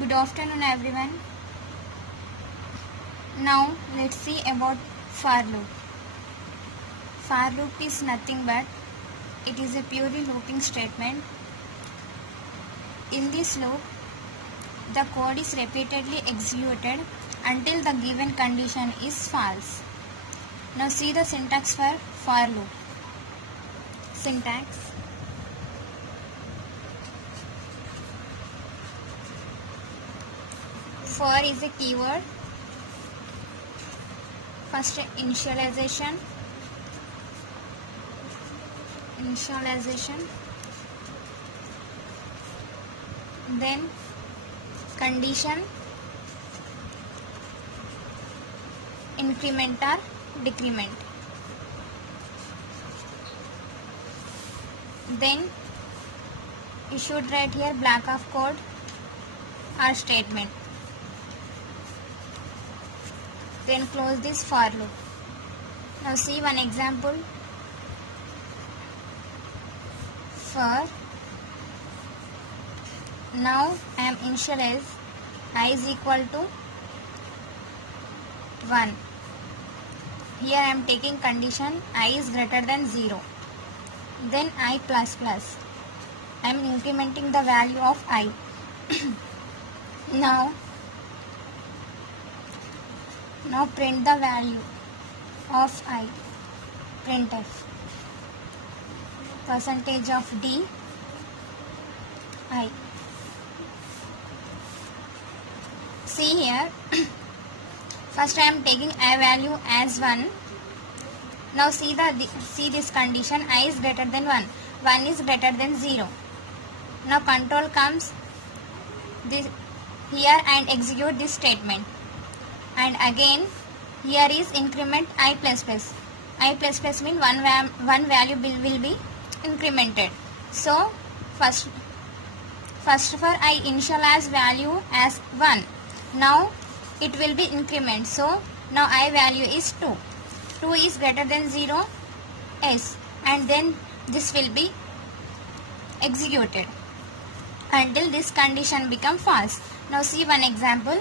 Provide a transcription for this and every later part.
Good afternoon everyone. Now let's see about for loop. For loop is nothing but it is a purely looping statement. In this loop, the code is repeatedly executed until the given condition is false. Now see the syntax for loop. Syntax: for is a keyword. First initialization, then condition, increment or decrement, then you should write here block of code or statement, then close this for loop. Now see one example. For now I am initialize I is equal to 1. Here I am taking condition I is greater than 0. Then I plus plus. I am incrementing the value of I. Now print the value of I. Printf percentage of d I. See here. First I am taking I value as 1. Now see this condition I is greater than 1. 1 is greater than 0. Now control comes this here and execute this statement. And again here is increment I plus plus. I plus plus means one value will be incremented. So first for I initialize value as 1. Now it will be increment. So now I value is 2. 2 is greater than 0 s, and then this will be executed until this condition become false. Now see one example.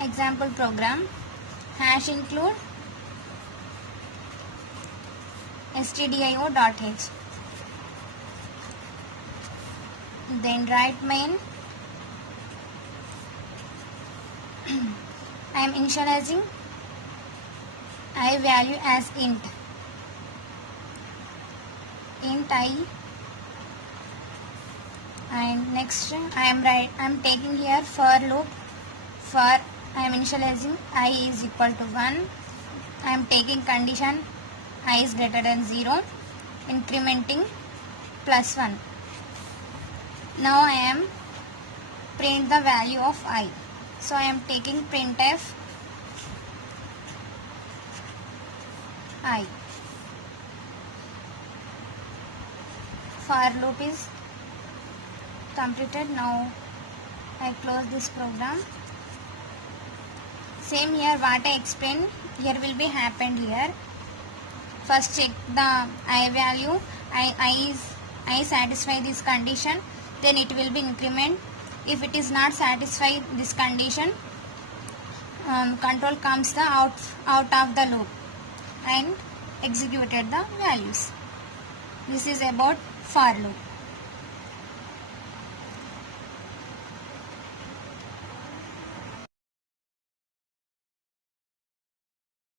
Example program: hash include stdio.h, then write main. I am initializing I value as int I, and next I am taking here for loop. For I am initializing I is equal to 1. I am taking condition I is greater than 0, incrementing plus 1. Now I am print the value of I. So I am taking printf I. For loop is completed. Now I close this program. Same here, what I explained here will be happened here. First check the I value. I satisfy this condition, then it will be increment. If it is not satisfy this condition, control comes the out of the loop and executed the values. This is about for loop.